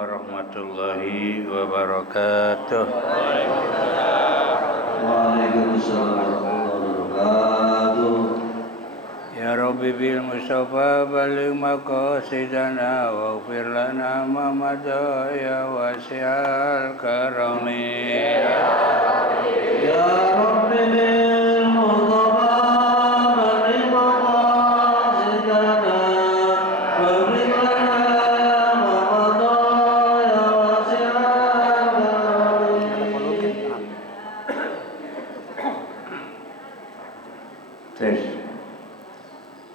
warahmatullahi wabarakatuh. Waalaikumsalam warahmatullahi wabarakatuh. Ya Rabbi bil Mustafa baligh maqasidana waghfir lana ma madha ya wasi'al karami. Ya Rabbi bil Mustafa baligh maqasidana waghfir lana ma madha ya wasi'al karami. Tes.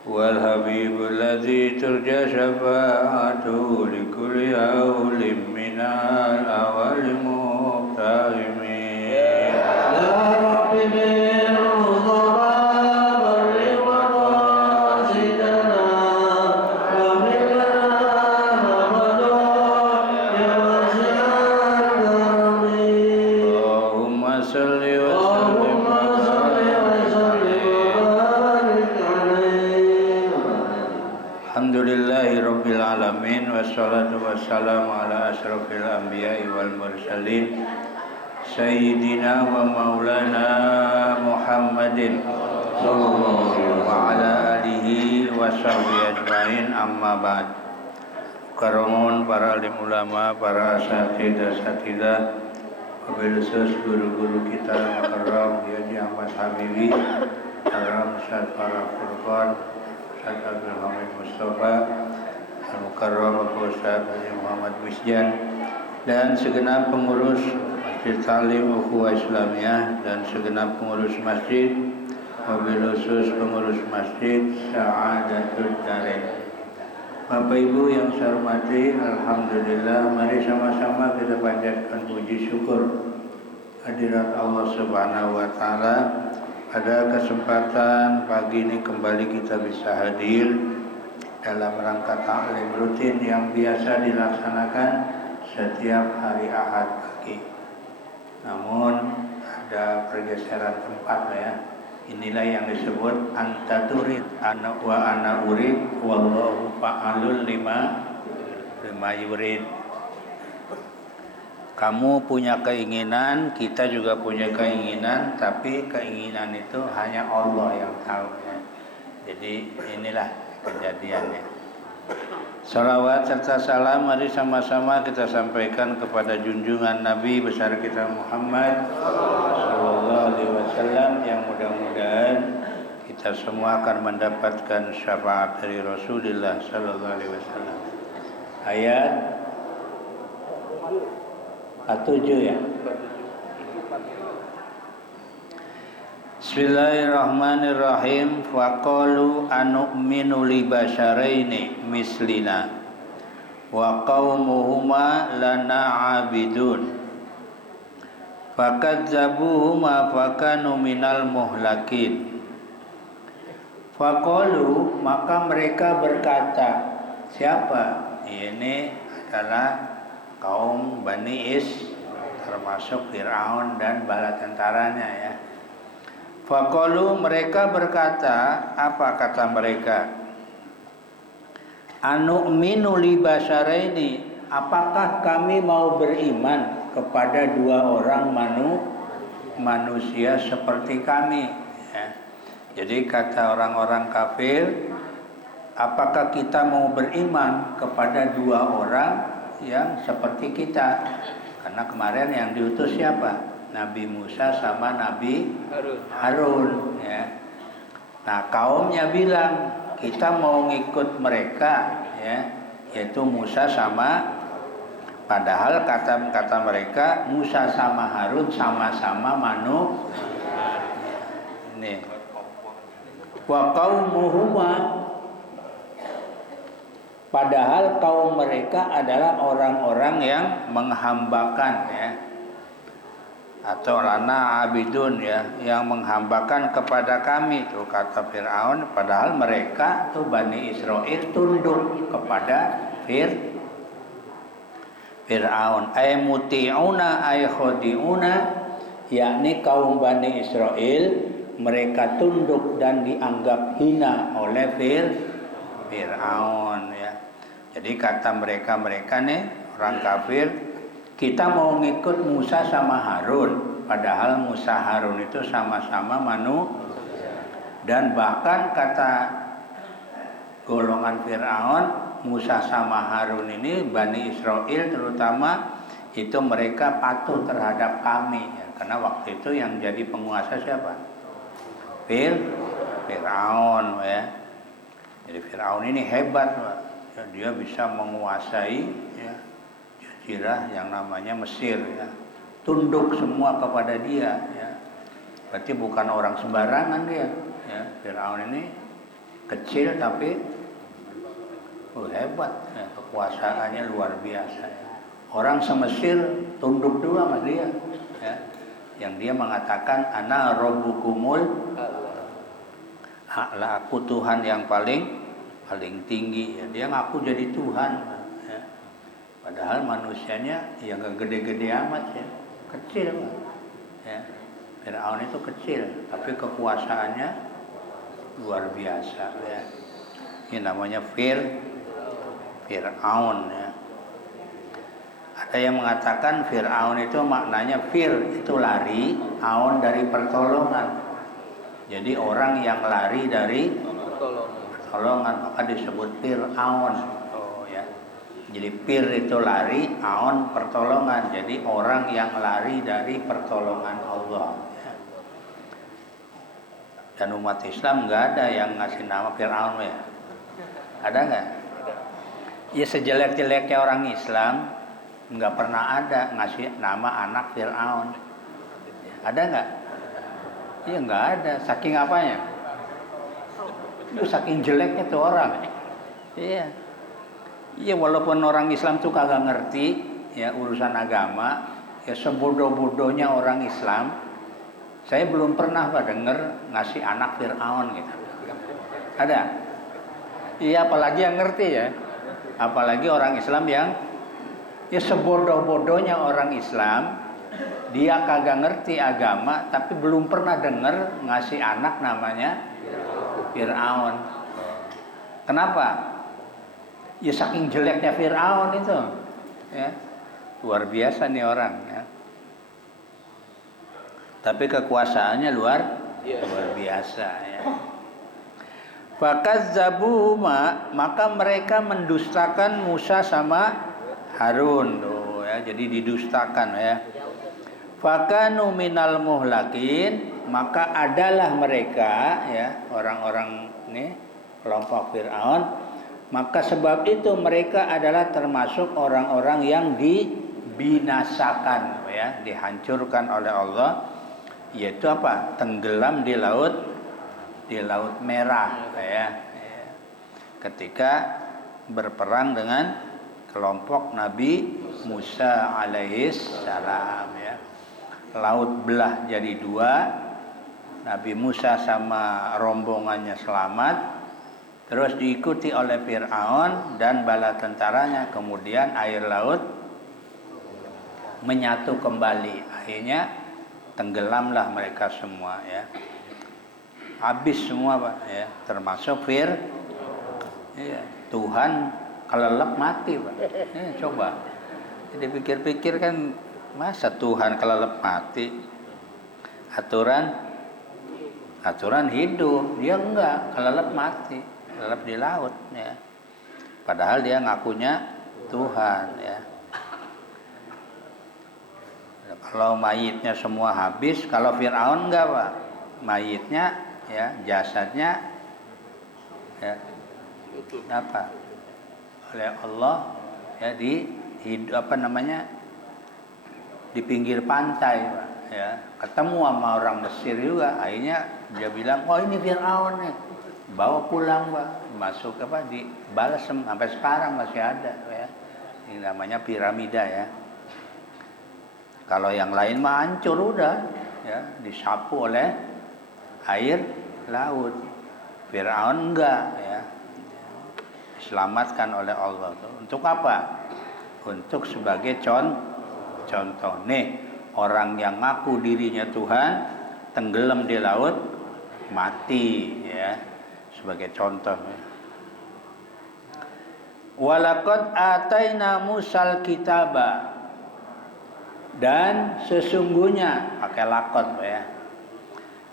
Wal habibul ladzi turja syafa'atuhu likulli awlim minal awali muqtahimi. Ya Rabbi bil Mustafa baligh maqasidana waghfir lana ma madha ya wasi'al karami. Allahumma salli wa sallim Allahumma salli wa sallim wa barik alaihi. Alhamdulillahi rabbil alamin wassalatu wassalamu ala asyrafil anbiya'i wal mursalin sayyidina wa maulana Muhammadin Sallallahu alaihi wa ala alihi wa sahbihi ajmain, amma ba'd. Karamun para alim ulama, para asatidzah, wabil khusus guru-guru kita mukarram Haji Ahmad Habibi, Karam Ustaz Farah Furqan, Ustaz Abdul Hamid Mustafa, Al-Mukarram Bapak Ustaz Haji Muhammad Wisjan, dan segenap pengurus Masjid Talim Ukhuwah Islamiyah dan segenap pengurus masjid, wabil khusus pengurus masjid Sa'adatul Darain. Bapak Ibu yang saya hormati, alhamdulillah, mari sama-sama kita panjatkan puji syukur hadirat Allah Subhanahu wa taala. Pada kesempatan pagi ini kembali kita bisa hadir dalam rangka taklim rutin yang biasa dilaksanakan setiap hari Ahad pagi. Namun ada pergeseran tempat ya. Inilah yang disebut anta turid ana wa ana urid wallahu fa'alul lima yurid. Kamu punya keinginan, kita juga punya keinginan, tapi keinginan itu hanya Allah yang tahu ya. Jadi inilah kejadiannya. Salawat serta salam mari sama-sama kita sampaikan kepada junjungan Nabi besar kita Muhammad sallallahu alaihi wasallam, yang mudah-mudahan kita semua akan mendapatkan syafaat dari Rasulullah sallallahu alaihi wasallam. Ayat 47 ya. Bismillahirrahmanirrahim. Faqalu anu'minu li basyaraini mislina wa qaumuhuma lana 'abidun fakadzabuhuma fakanu minal muhlakin. Faqalu, maka mereka berkata, siapa? Ini adalah kaum Bani termasuk Fir'aun dan bala tentaranya ya. Faqalu, mereka berkata, apa kata mereka? Anu'minu li basyaraini, apakah kami mau beriman kepada dua orang manusia seperti kami ya. Jadi kata orang-orang kafir, apakah kita mau beriman kepada dua orang yang seperti kita? Karena kemarin yang diutus siapa? Nabi Musa sama Nabi Harun ya. Nah, kaumnya bilang kita mau ngikut mereka ya, yaitu Musa sama, padahal kata mereka Musa sama Harun sama-sama ini. Wa qaumuhuma, padahal kaum mereka adalah orang-orang yang menghambakan ya, atau lana abidun ya, yang menghambakan kepada kami tuh kata Fir'aun, padahal mereka tuh Bani Israel tunduk kepada Fir'aun. Ay muti'una ay khodi'una, yakni kaum Bani Israel mereka tunduk dan dianggap hina oleh Fir'aun ya. Jadi kata mereka nih orang kafir, kita mau ngikut Musa sama Harun, padahal Musa Harun itu sama-sama dan bahkan kata golongan Fir'aun, Musa sama Harun ini Bani Israel terutama itu mereka patuh terhadap kami ya. Karena waktu itu yang jadi penguasa siapa? Fir'aun ya. Jadi Fir'aun ini hebat Pak. Ya, dia bisa menguasai ya, jazirah yang namanya Mesir ya. Tunduk semua kepada dia ya. Berarti bukan orang sembarangan dia ya. Fir'aun ini kecil tapi hebat ya. Kekuasaannya luar biasa ya. Orang semesir tunduk dulu sama dia ya. Yang dia mengatakan ana rabbukumul a'la, aku Tuhan yang paling tinggi ya. Dia ngaku jadi Tuhan ya. Padahal manusianya ya gak gede-gede amat ya, kecil ya. Fir'aun itu kecil tapi kekuasaannya luar biasa ya. Ini namanya Fir'aun ya. Ada yang mengatakan Fir'aun itu maknanya itu lari, aun dari pertolongan. Jadi orang yang lari dari pertolongan maka disebut Fir'aun. Oh ya. Jadi itu lari, aun pertolongan. Jadi orang yang lari dari pertolongan Allah ya. Dan umat Islam nggak ada yang ngasih nama Fir'aun ya. Ada nggak? Ya sejelek-jeleknya orang Islam nggak pernah ada ngasih nama anak Fir'aun. Ada nggak? Iya nggak ada. Saking apanya? Itu saking jeleknya tuh orang. Iya. Iya walaupun orang Islam tuh kagak ngerti ya urusan agama, ya sebodoh-bodohnya orang Islam, saya belum pernah denger ngasih anak Fir'aun gitu. Ada? Iya apalagi yang ngerti ya. Apalagi orang Islam yang ya sebodoh-bodohnya orang Islam, dia kagak ngerti agama tapi belum pernah denger ngasih anak namanya Fir'aun. Kenapa? Ya saking jeleknya Fir'aun itu ya. Luar biasa nih orang ya. Tapi kekuasaannya luar biasa ya. Fakazzabuhu maka mereka mendustakan Musa sama Harun tuh ya, jadi didustakan ya. Fakanu minal muhlakin, maka adalah mereka ya orang-orang ini kelompok Fir'aun, maka sebab itu mereka adalah termasuk orang-orang yang dibinasakan ya, dihancurkan oleh Allah, yaitu apa? Tenggelam di laut Merah ya. Ketika berperang dengan kelompok Nabi Musa alaihis salam ya. Laut belah jadi dua, Nabi Musa sama rombongannya selamat, terus diikuti oleh Fir'aun dan bala tentaranya. Kemudian air laut menyatu kembali, akhirnya tenggelamlah mereka semua ya. Habis semua Pak ya, termasuk ya, Tuhan kelelep mati Pak. Coba dipikir-pikir kan, masa Tuhan kelelep mati? Aturan hidup, dia enggak, kelelep mati, kelelep di laut ya. Padahal dia ngakunya Tuhan ya. Kalau mayitnya semua habis, kalau Fir'aun enggak Pak, mayitnya ya, jasadnya ya apa oleh Allah ya di pinggir pantai Pak ya, ketemu sama orang Mesir juga, akhirnya dia bilang, oh ini Fir'aun nih, bawa pulang Pak, masuk dibalas sampai sekarang masih ada ya. Ini namanya piramida ya. Kalau yang lain mah hancur udah ya, disapu oleh air laut. Fir'aun enggak ya, diselamatkan oleh Allah. Untuk apa? Untuk sebagai contoh. Nih, orang yang ngaku dirinya Tuhan tenggelam di laut mati ya, sebagai contoh. Walaqad ataina Musal kitaba, dan sesungguhnya pakai lakot ya.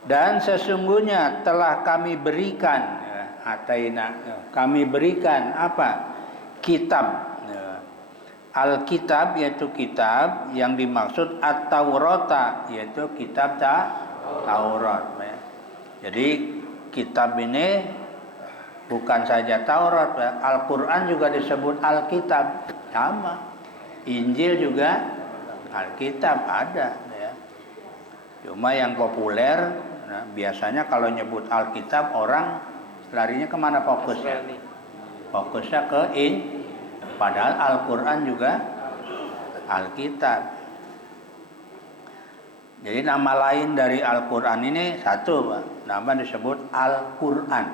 Dan sesungguhnya telah kami berikan ya, ataina kami berikan apa? Kitab. Ya. Alkitab yaitu kitab yang dimaksud at-Taurata yaitu kitab Taurat ya. Jadi kitab ini bukan saja Taurat ya. Al-Qur'an juga disebut Alkitab sama. Injil juga Alkitab ada ya. Cuma yang populer nah, biasanya kalau nyebut Alkitab orang larinya kemana fokusnya? Fokusnya ke padahal Al-Quran juga Alkitab. Jadi nama lain dari Al-Quran ini satu Pak, nama disebut Al-Quran.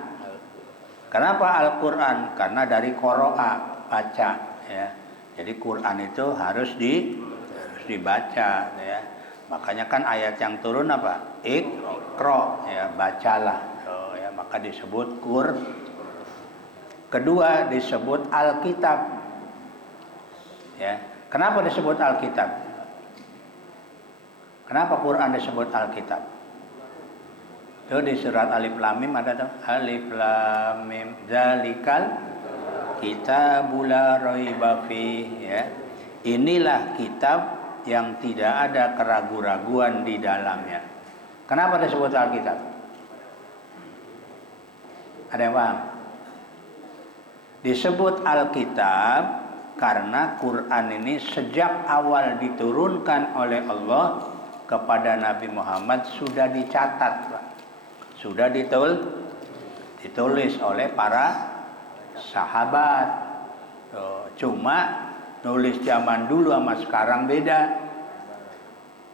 Kenapa Al-Quran? Karena dari qoro'a, baca ya. Jadi Quran itu harus dibaca ya. Makanya kan ayat yang turun apa? Iqra ya, bacalah. Oh, ya, maka disebut Kedua disebut Alkitab. Ya. Kenapa disebut Alkitab? Kenapa Quran disebut Alkitab? Itu di surat Alif Lam Mim ada tuh. Alif Lam Mim zalikal kitabul la raiba fihi ya. Inilah kitab yang tidak ada keraguan-raguan di dalamnya. Kenapa disebut Alkitab? Ada yang paham? Disebut Alkitab karena Quran ini sejak awal diturunkan oleh Allah kepada Nabi Muhammad sudah dicatat, Pak. Sudah ditulis oleh para sahabat. Cuma nulis zaman dulu sama sekarang beda.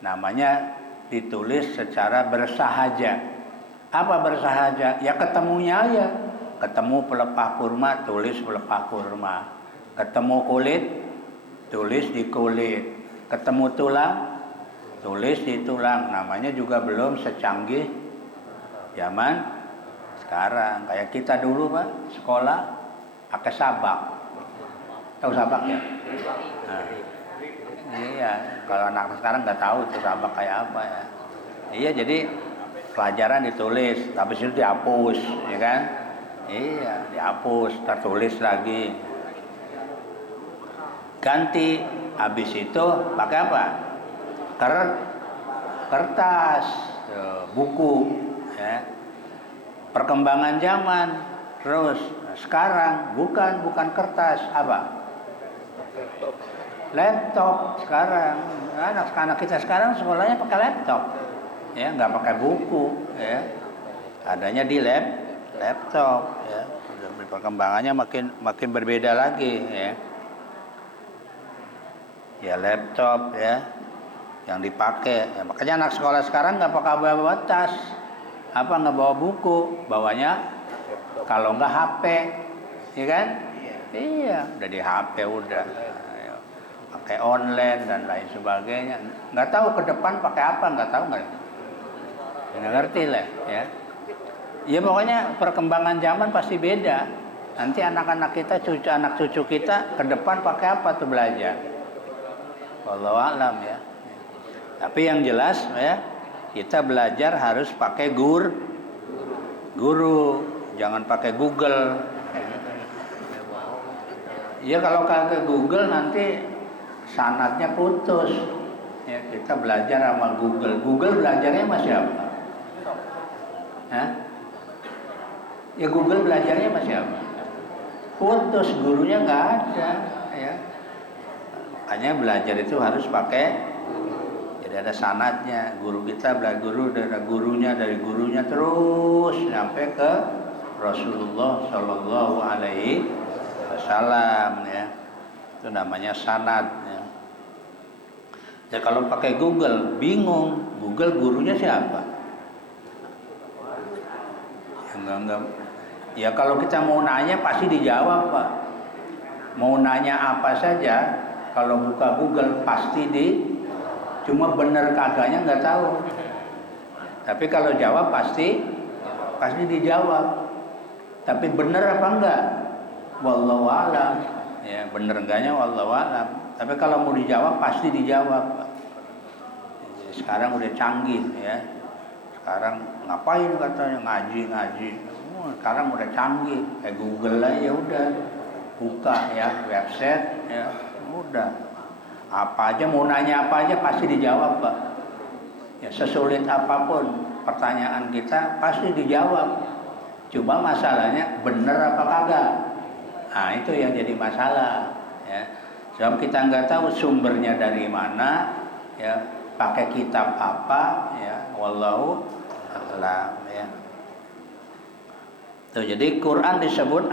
Namanya ditulis secara bersahaja. Apa bersahaja? Ya ketemunya aja. Ketemu pelepah kurma, tulis pelepah kurma. Ketemu kulit, tulis di kulit. Ketemu tulang, tulis di tulang. Namanya juga belum secanggih zaman sekarang. Kayak kita dulu Pak, sekolah pakai sabak. Tahu sabak ya? Nah, iya, kalau anak sekarang nggak tahu itu sabak kayak apa ya. Iya, jadi pelajaran ditulis, habis itu dihapus, ya kan? Iya, dihapus, tertulis lagi. Ganti, habis itu pakai apa? Kertas, buku, ya. Perkembangan zaman, terus sekarang bukan kertas, apa? Laptop sekarang. Anak-anak kita sekarang sekolahnya pakai laptop, ya, nggak pakai buku, ya. Adanya di laptop, ya. Perkembangannya makin berbeda lagi, ya. Ya laptop, ya, yang dipakai. Ya, makanya anak sekolah sekarang nggak pakai bawa tas, nggak bawa buku, bawanya kalau nggak HP, ya kan? Iya, udah di HP udah. Pakai online dan lain sebagainya. Nggak tahu ke depan pakai apa, nggak tahu nggak ngerti lah ya. Ya pokoknya perkembangan zaman pasti beda. Nanti anak-anak kita, anak cucu kita ke depan pakai apa tuh belajar? Wallahu a'lam ya. Tapi yang jelas ya, kita belajar harus pakai guru, jangan pakai Google. Ya kalau pakai Google nanti sanadnya putus. Ya, kita belajar sama Google. Google belajarnya sama siapa? Hah? Ya Google belajarnya sama siapa? Putus, gurunya nggak ada. Ya. Makanya belajar itu harus pakai. Jadi ada sanadnya. Guru kita belajar dari gurunya terus sampai ke Rasulullah Shallallahu Alaihi Wasallam ya. Itu namanya sanad ya. Ya kalau pakai Google bingung, Google gurunya siapa? Ya, enggak. Ya kalau kita mau nanya pasti dijawab Pak. Mau nanya apa saja, kalau buka Google pasti cuma bener kagaknya nggak tahu. Tapi kalau jawab pasti dijawab. Tapi bener apa enggak? Wallahu a'lam. ya bener enggaknya wallahu alam. Tapi kalau mau dijawab pasti dijawab, Pak. Sekarang udah canggih ya. Sekarang ngapain katanya ngaji. Sekarang udah canggih, kayak Google aja udah buka ya website ya udah. Apa aja mau nanya apa aja pasti dijawab, Pak. Ya sesulit apapun pertanyaan kita pasti dijawab. Cuma masalahnya bener apa kagak. Nah, itu yang jadi masalah ya. Sebab kita nggak tahu sumbernya dari mana ya, pakai kitab apa ya, wallahu a'lam ya. Tuh, jadi Quran disebut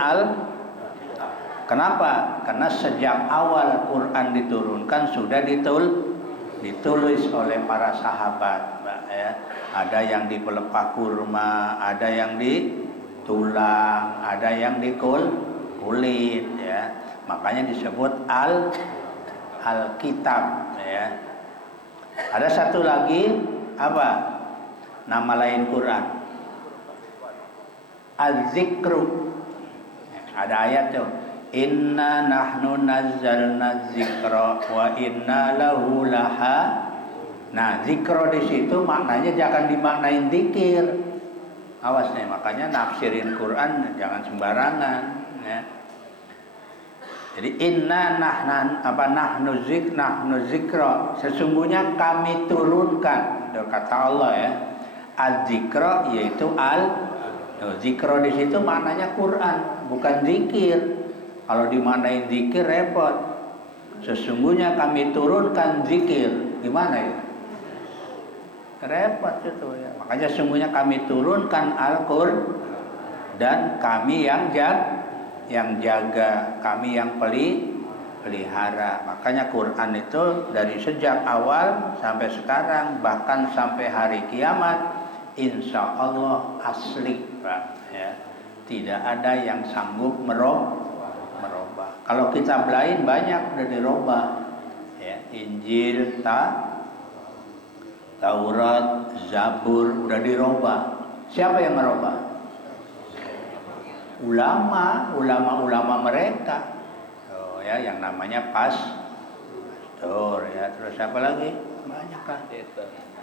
kenapa? Karena sejak awal Quran diturunkan sudah ditulis oleh para sahabat, Mbak, ya. Ada yang di pelepah kurma, ada yang di tulang, ada yang di kulit ya. Makanya disebut Alkitab ya. Ada satu lagi apa? Nama lain Quran. Az-Zikru. Ada ayat tuh. Inna nahnu nazzalna dzikra wa inna lahu laha. Nah, zikro di situ maknanya jangan dimaknain zikir. Awas nih, makanya nafsirin Quran jangan sembarangan ya. Jadi inna nahnu zikra, sesungguhnya kami turunkan, kata Allah ya. Az-zikra yaitu zikro di situ maknanya Quran, bukan zikir. Kalau dimanain zikir repot. Sesungguhnya kami turunkan zikir, gimana ya? Repot itu ya. Makanya sesungguhnya kami turunkan Al-Qur'an dan kami yang jaga, kami yang pelihara. Makanya Quran itu dari sejak awal sampai sekarang, bahkan sampai hari kiamat, insya Allah asli, Pak ya. Tidak ada yang sanggup merubah. Kalau kitab lain banyak udah dirubah ya. Injil, Taurat, Zabur udah dirubah. Siapa yang merubah? Ulama mereka. Oh ya, yang namanya pastor ya. Terus siapa lagi? Banyak kan.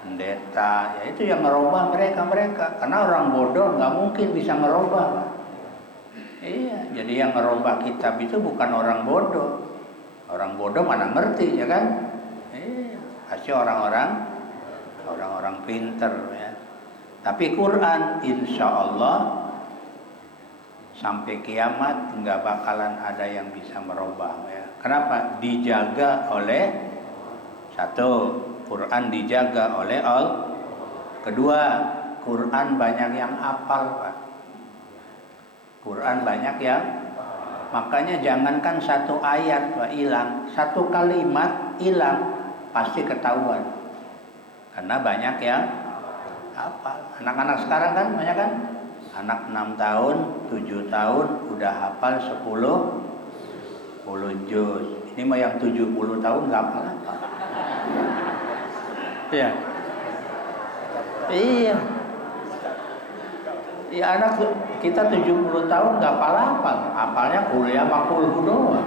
Pendeta. Ya itu yang merubah mereka. Karena orang bodoh nggak mungkin bisa merubah, Pak. Iya, jadi yang merubah kitab itu bukan orang bodoh. Orang bodoh mana ngerti ya kan? Iya, pasti orang-orang pinter ya. Tapi Quran insya Allah sampai kiamat nggak bakalan ada yang bisa merubah ya. Kenapa? Dijaga oleh satu, Quran dijaga oleh Allah. Kedua, Quran banyak yang hafal, Pak. Quran banyak yang, makanya jangankan satu ayat Pak hilang, satu kalimat hilang pasti ketahuan. Karena banyak yang hafal. Anak-anak sekarang kan banyak kan? Anak 6 tahun, 7 tahun udah hafal 10 juz. Ini mah yang 70 tahun nggak hafal apa. Iya. Iya. Ya anak kita 70 tahun nggak hafal. Hafalnya kuliah makul doang.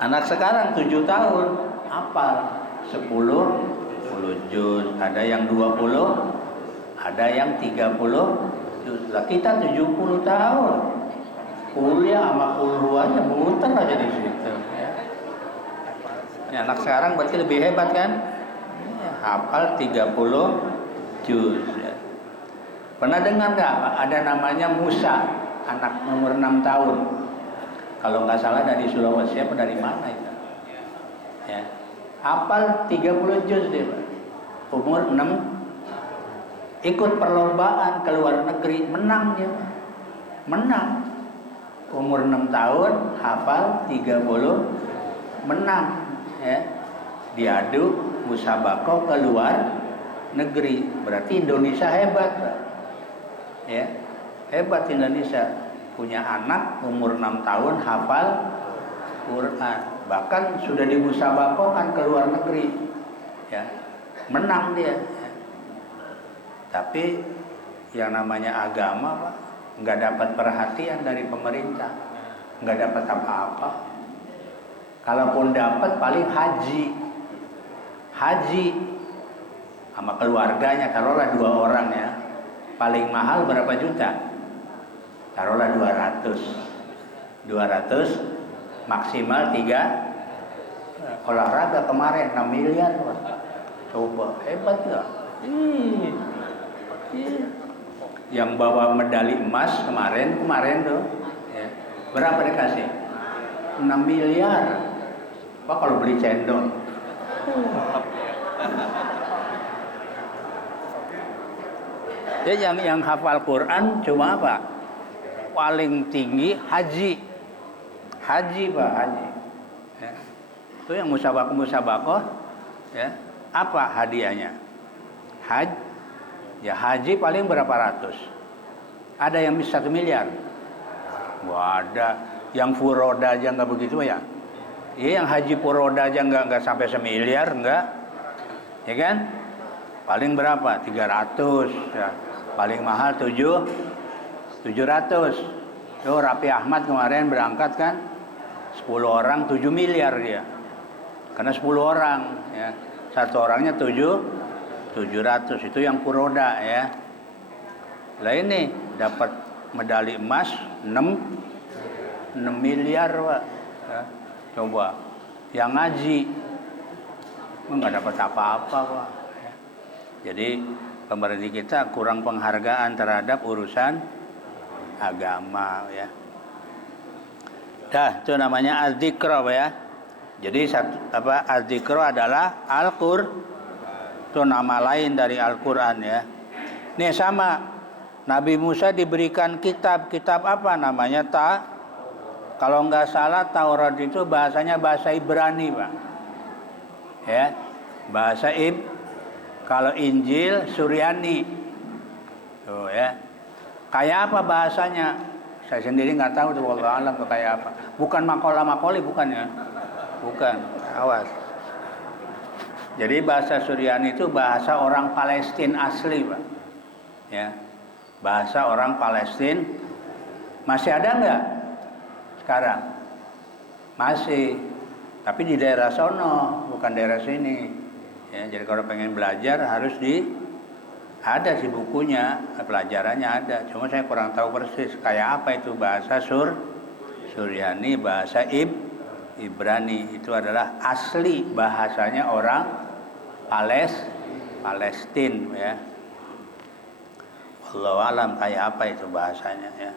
Anak sekarang 7 tahun hafal 10 juz, ada yang 20, ada yang 30 juz. Lah kita 70 tahun kuliah sama aja muter aja di situ ya. Ya, anak sekarang berarti lebih hebat kan? Ya, hafal 30 juz ya. Pernah dengar nggak ada namanya Musa, anak umur 6 tahun? Kalau nggak salah dari Sulawesi apa dari mana itu? Ya. Hafal 30 juz dia, Pak. Umur 6, ikut perlombaan ke luar negeri, menang dia, Pak. Menang. Umur 6 tahun hafal 30, menang ya. Diadu musabaqah ke luar negeri. Berarti Indonesia hebat, Pak. Ya. Hebat Indonesia. Punya anak umur 6 tahun hafal Quran. Bahkan sudah dimusabaqahkan ke luar negeri. Ya. Menang dia. Ya. Tapi yang namanya agama, Pak, nggak dapat perhatian dari pemerintah, nggak dapat apa-apa. Kalaupun dapat paling haji sama keluarganya, taruhlah 2 orang ya, paling mahal berapa juta? Taruhlah 200 maksimal 3. Olahraga kemarin 6 miliar Pak. Coba hebat nggak? Yang bawa medali emas kemarin tuh ya. Berapa dikasih? 6 miliar Pak kalau beli cendol. Ya, yang hafal Quran cuma apa? Paling tinggi haji Pak, haji ya. Itu yang musabakoh ya. Apa hadiahnya? Haji paling berapa ratus? Ada yang bisa 1 miliar? Wah, ada. Yang furoda aja nggak begitu ya? Iya, yang haji furoda aja nggak sampai 1 miliar, nggak? Ya kan? Paling berapa? 300 ya. Paling mahal 700. Tuh Raffi Ahmad kemarin berangkat kan 10 orang 7 miliar dia. Karena 10 orang ya. Satu orangnya 700, itu yang furoda ya. Lah ini dapat medali emas 6 miliar Pak. Ya. Coba yang ngaji nggak dapat apa-apa Pak. Ya. Jadi pemerintah kita kurang penghargaan terhadap urusan agama ya. Dah, itu namanya az-zikra ya. Jadi az-zikra adalah Al-Qur'an. Itu nama lain dari Al-Qur'an ya. Ini sama, Nabi Musa diberikan kitab apa namanya? Kalau nggak salah Taurat itu bahasanya bahasa Ibrani Pak. Ya, bahasa kalau Injil Suryani. Tuh ya. Kayak apa bahasanya? Saya sendiri nggak tahu tuh, wallahu alam tuh kayak apa. Bukan makola-makoli bukan ya? Bukan, awas. Jadi bahasa Suryani itu bahasa orang Palestina asli, Pak. Ya. Bahasa orang Palestina. Masih ada nggak sekarang? Masih. Tapi di daerah sono, bukan daerah sini. Ya, jadi kalau pengen belajar harus ada sih bukunya, pelajarannya ada. Cuma saya kurang tahu persis kayak apa itu bahasa Suryani, bahasa Ibrani. Itu adalah asli bahasanya orang Palestina ya. Wallahu alam kayak apa itu bahasanya ya.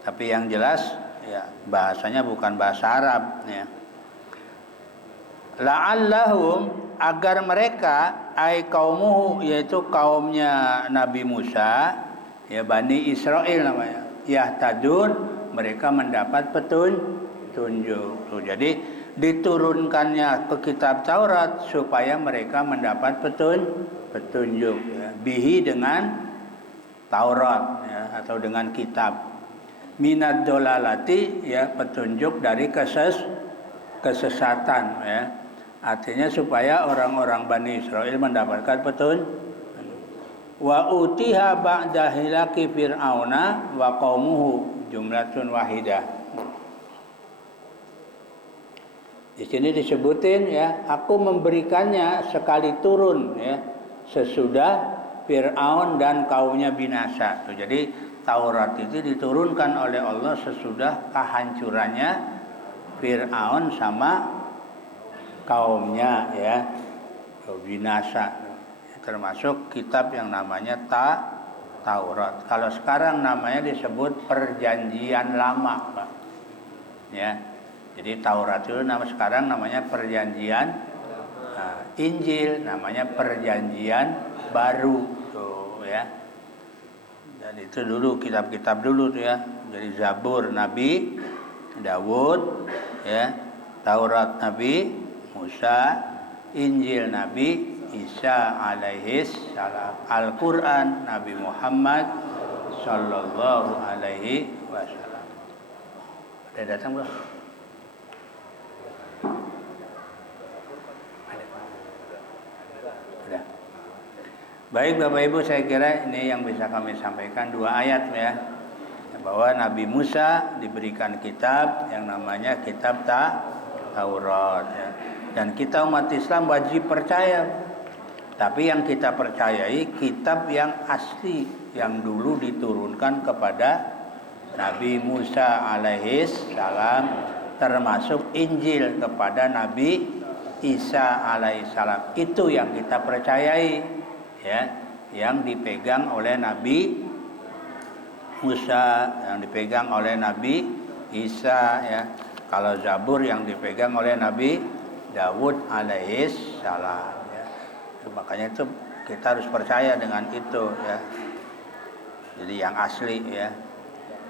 Tapi yang jelas ya bahasanya bukan bahasa Arab ya. La'allahum, agar mereka kaumuhu, yaitu kaumnya Nabi Musa ya, Bani Israel namanya, yahtadun, mereka mendapat petunjuk. Tuh, jadi diturunkannya ke kitab Taurat supaya mereka mendapat petunjuk ya. Bihi, dengan Taurat ya, atau dengan kitab. Minad dolalati ya, petunjuk dari kesesatan ya. Artinya supaya orang-orang Bani Israel mendapatkan petunjuk. Wa utiha ba'da hilaki fir'auna wa qaumuhu jumlatun wahidah. Di sini disebutin ya, aku memberikannya sekali turun ya, sesudah Fir'aun dan kaumnya binasa. Tuh, jadi Taurat itu diturunkan oleh Allah sesudah kehancurannya Fir'aun sama kaumnya ya, binasa. Termasuk kitab yang namanya Taurat. Kalau sekarang namanya disebut Perjanjian Lama, Pak. Ya. Jadi Taurat itu sekarang namanya Perjanjian, Injil namanya Perjanjian Baru tuh ya. Dan itu dulu kitab-kitab dulu tuh ya. Jadi Zabur Nabi Daud ya, Taurat Nabi Musa, Injil Nabi Isa alaihis salam, Al-Quran Nabi Muhammad sallallahu alaihi wasallam. Ada datang belum? Sudah. Baik Bapak Ibu, saya kira ini yang bisa kami sampaikan, 2 ayat ya. bahwa Nabi Musa diberikan kitab yang namanya kitab Taurat ya. Dan kita umat Islam wajib percaya. Tapi yang kita percayai kitab yang asli yang dulu diturunkan kepada Nabi Musa alaihis salam, termasuk Injil kepada Nabi Isa alaihissalam. Itu yang kita percayai ya, yang dipegang oleh Nabi Musa, yang dipegang oleh Nabi Isa ya. Kalau Zabur yang dipegang oleh Nabi Daud alaihissalam ya. Makanya itu kita harus percaya dengan itu ya. Jadi yang asli ya.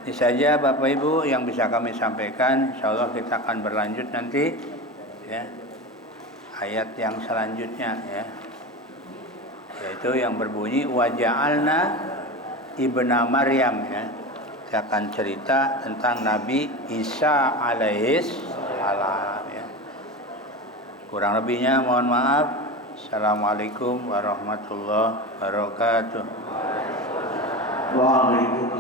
Ini saja Bapak Ibu yang bisa kami sampaikan. Insyaallah kita akan berlanjut nanti ya. Ayat yang selanjutnya ya. Yaitu yang berbunyi wa ja'alna ibna Maryam ya. Saya akan cerita tentang Nabi Isa alaihis salam ya. Kurang lebihnya mohon maaf. Assalamualaikum warahmatullahi wabarakatuh. Waalaikumsalam.